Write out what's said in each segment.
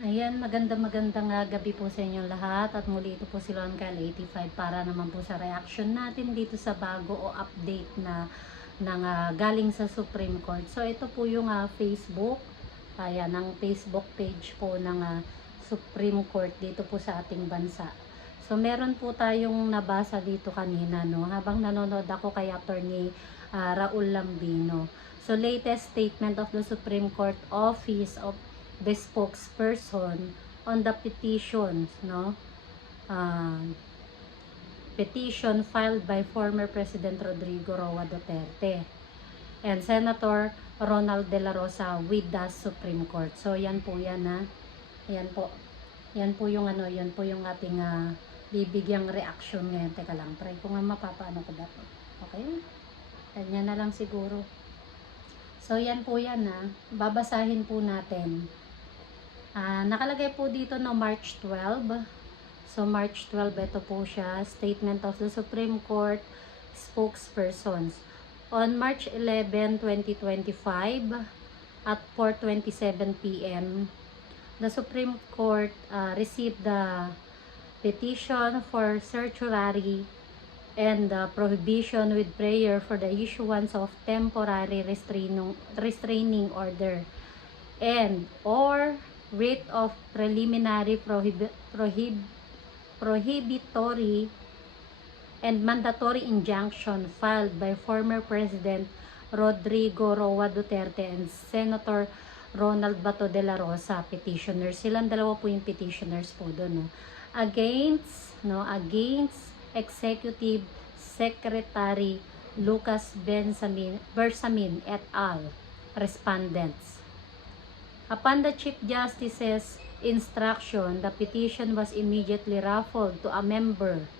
Ayan, maganda magandang ah, gabi po sa inyong lahat at muli ito po si Loncal 85 para naman po sa reaction natin dito sa bago o update na ng ah, galing sa Supreme Court. So ito po yung ah, Facebook, ayan, ang Facebook page po ng ah, Supreme Court dito po sa ating bansa. So meron po tayong nabasa dito kanina no habang nanonood ako kay Attorney ah, Raul Lambino. So latest statement of the Supreme Court Office of the spokesperson on the petitions, no? Um, petition filed by former President Rodrigo Roa Duterte and Senator Ronald De La Rosa with the Supreme Court. So, yan po yan ha. Yan po. Yan po yung ano, yan po yung ating ah, bibigyang reaction ngayon. Teka lang, try ko nga mapapaano ko ba. Okay? Ganyan na lang siguro. So, yan po yan ha. Babasahin po natin. Ah, nakalagay po dito no March 12. So March 12 ito po siya, statement of the Supreme Court spokespersons. On March 11, 2025 at 4:27 PM, the Supreme Court ah, received the petition for certiorari and the prohibition with prayer for the issuance of temporary restraining restraining order and or writ of preliminary prohibi- prohib- prohibitory and mandatory injunction filed by former President Rodrigo Roa Duterte and Senator Ronald Bato de la Rosa petitioners. Silang dalawa po yung petitioners po doon. No? Against, no, against Executive Secretary Lucas Bensamin, Bersamin et al. Respondents. Upon the Chief Justice's instruction, the petition was immediately raffled to a member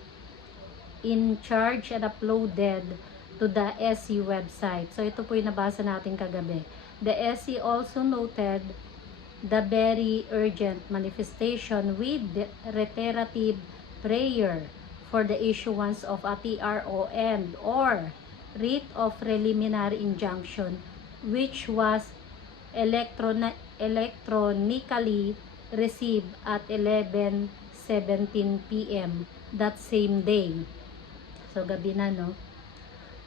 in charge and uploaded to the SC website. So ito po yung nabasa natin kagabi. The SC also noted the very urgent manifestation with reiterative prayer for the issuance of a TRO and or writ of preliminary injunction which was electrona- electronically received at 11:17 p.m. that same day. So gabi na no.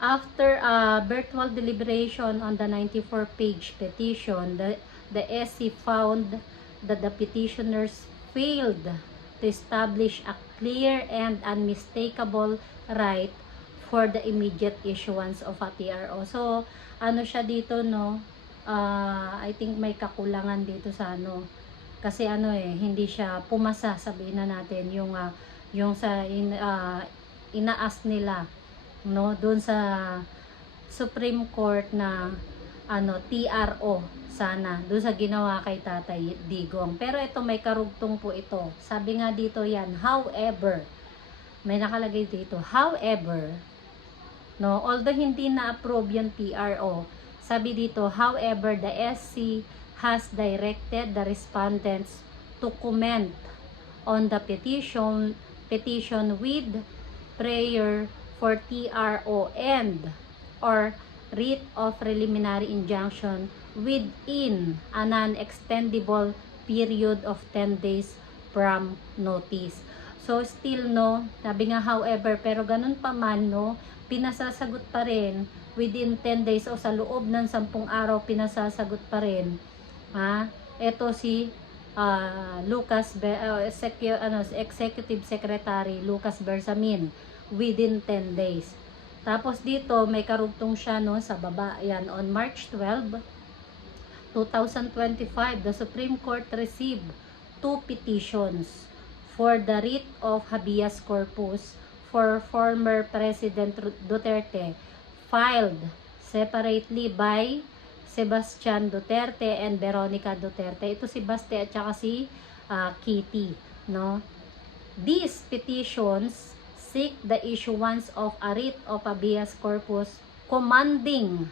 After a virtual deliberation on the 94-page petition, the, the SC found that the petitioners failed to establish a clear and unmistakable right for the immediate issuance of a TRO. So, ano siya dito, no? Ah, I think may kakulangan dito sa ano. Kasi ano eh, hindi siya pumasa, sabihin na natin, yung, ah, yung sa in, ah, inaas nila no? Doon sa Supreme Court na ano TRO sana doon sa ginawa kay Tatay Digong. Pero ito may karugtong po ito. Sabi nga dito yan however may nakalagay dito however no although hindi na-approve yung TRO sabi dito however the SC has directed the respondents to comment on the petition petition with prayer for TRO and or writ of preliminary injunction within a non-extendable period of 10 days from notice. So still no, sabi nga however, pero ganun pa man no, pinasasagot pa rin within 10 days o sa loob ng 10 araw pinasasagot pa rin. Ha? Ito si ah, Lucas Be- uh, Execu- ano, Executive Secretary Lucas Bersamin within 10 days. Tapos dito may karugtong siya no sa baba. Ayan, on March 12, 2025, the Supreme Court received two petitions for the writ of habeas corpus for former President Duterte filed separately by Sebastian Duterte and Veronica Duterte. Ito si Baste at saka si ah, Kitty, no? These petitions seek the issuance of a writ of habeas corpus commanding,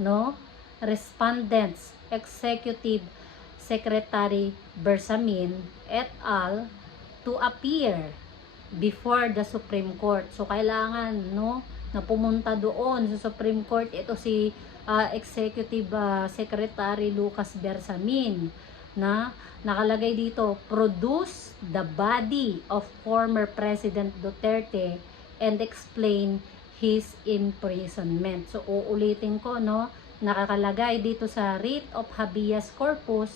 no, respondents, executive secretary Bersamin et al to appear before the Supreme Court. So kailangan, no, na pumunta doon sa Supreme Court ito si ah, Executive ah, Secretary Lucas Bersamin na nakalagay dito, produce the body of former President Duterte and explain his imprisonment. So, uulitin ko, no, nakakalagay dito sa writ of habeas corpus,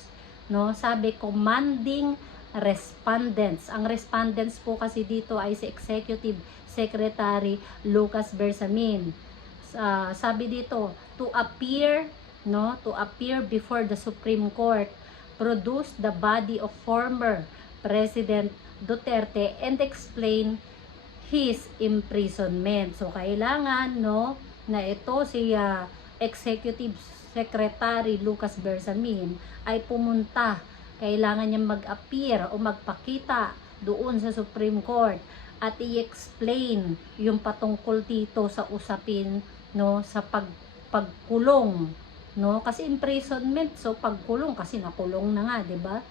no, sabi commanding respondents. Ang respondents po kasi dito ay si Executive Secretary Lucas Bersamin. Ah, sabi dito, to appear, no, to appear before the Supreme Court, produce the body of former President Duterte and explain his imprisonment. So, kailangan, no, na ito si ah, Executive Secretary Lucas Bersamin ay pumunta. Kailangan niya mag-appear o magpakita doon sa Supreme Court at i-explain yung patungkol dito sa usapin no sa pag pagkulong no? Kasi imprisonment so pagkulong kasi nakulong na nga 'di ba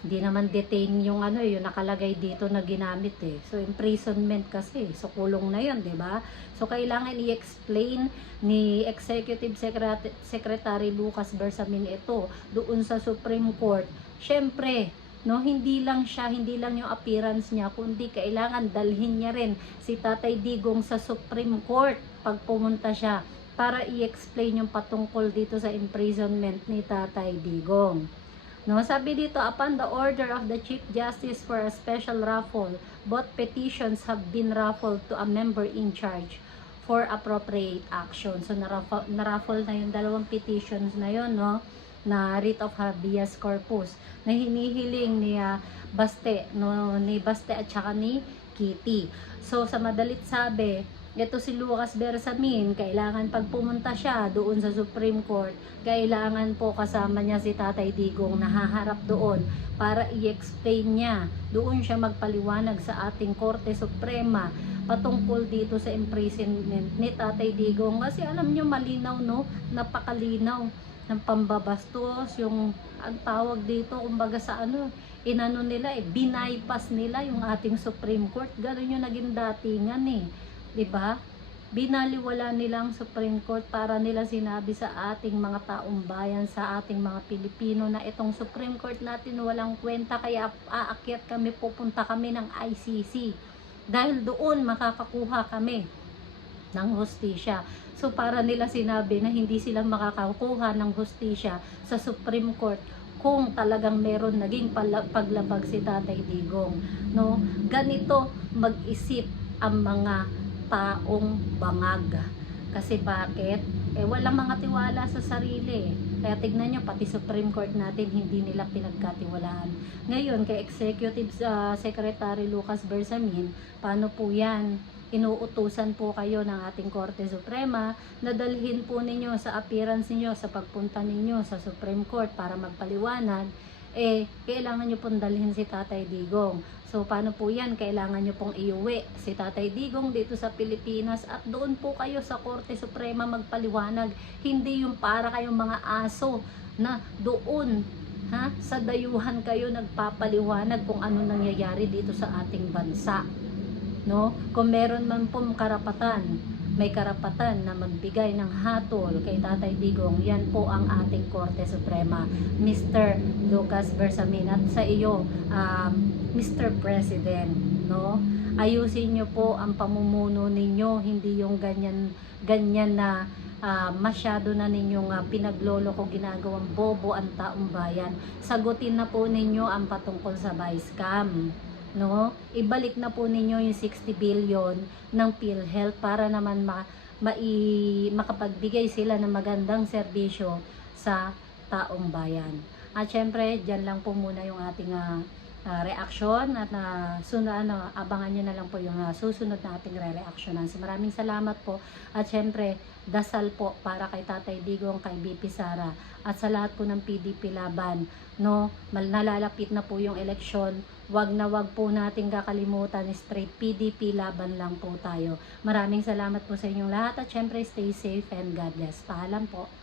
hindi naman detain yung ano yung nakalagay dito na ginamit eh. So imprisonment kasi so kulong na yun 'di ba? So kailangan i-explain ni Executive Secretary, Secretary Lucas Bersamin ito doon sa Supreme Court. Syempre no hindi lang siya hindi lang yung appearance niya kundi kailangan dalhin niya rin si Tatay Digong sa Supreme Court pag pumunta siya para i-explain yung patungkol dito sa imprisonment ni Tatay Digong no sabi dito upon the order of the Chief Justice for a special raffle both petitions have been raffled to a member in charge for appropriate action so naraffle, naraffle na yung dalawang petitions na yon no na writ of habeas corpus na hinihiling ni ah, Baste no ni Baste at saka ni Kitty. So sa madalit sabi, ito si Lucas Bersamin, kailangan pag pumunta siya doon sa Supreme Court, kailangan po kasama niya si Tatay Digong na haharap doon para i-explain niya. Doon siya magpaliwanag sa ating Korte Suprema patungkol dito sa imprisonment ni Tatay Digong. Kasi alam niyo malinaw no, napakalinaw ng pambabastos, yung ang tawag dito, kumbaga sa ano, inano nila eh, binaypas nila yung ating Supreme Court. Ganun yung naging datingan eh. 'Di ba? Binaliwala nilang Supreme Court para nila sinabi sa ating mga taong bayan, sa ating mga Pilipino na itong Supreme Court natin walang kwenta kaya aakyat kami, pupunta kami ng ICC. Dahil doon makakakuha kami ng hustisya. So para nila sinabi na hindi sila makakakuha ng hustisya sa Supreme Court kung talagang meron naging paglabag si Tatay Digong. No? Ganito mag-isip ang mga taong bangag. Kasi bakit? Eh walang mga tiwala sa sarili. Kaya tignan nyo, pati Supreme Court natin, hindi nila pinagkatiwalaan. Ngayon, kay Executive uh, Secretary Lucas Bersamin, paano po yan? Inuutusan po kayo ng ating Korte Suprema na dalhin po ninyo sa appearance ninyo, sa pagpunta ninyo sa Supreme Court para magpaliwanag, eh, kailangan nyo pong dalhin si Tatay Digong. So, paano po yan? Kailangan nyo pong iuwi si Tatay Digong dito sa Pilipinas at doon po kayo sa Korte Suprema magpaliwanag. Hindi yung para kayong mga aso na doon ha, sa dayuhan kayo nagpapaliwanag kung ano nangyayari dito sa ating bansa. No? Kung meron man pong karapatan, may karapatan na magbigay ng hatol kay Tatay Digong, yan po ang ating Korte Suprema, Mr. Lucas Bersamin. At sa iyo, um, Mr. President, no? Ayusin niyo po ang pamumuno ninyo, hindi yung ganyan ganyan na ah, masyado na ninyong uh, pinaglolo ko ginagawang bobo ang taong bayan. Sagutin na po ninyo ang patungkol sa vice scam no? Ibalik na po ninyo yung 60 billion ng PhilHealth para naman ma, mai, makapagbigay sila ng magandang serbisyo sa taong bayan. At syempre, dyan lang po muna yung ating uh, uh, reaction at na uh, sunod ano, abangan niyo na lang po yung uh, susunod na ating re-reactionan. So, maraming salamat po at syempre dasal po para kay Tatay Digong, kay BP Sara at sa lahat po ng PDP laban. No, nalalapit na po yung eleksyon. Wag na wag po nating kakalimutan straight PDP laban lang po tayo. Maraming salamat po sa inyong lahat at syempre stay safe and God bless. Paalam po.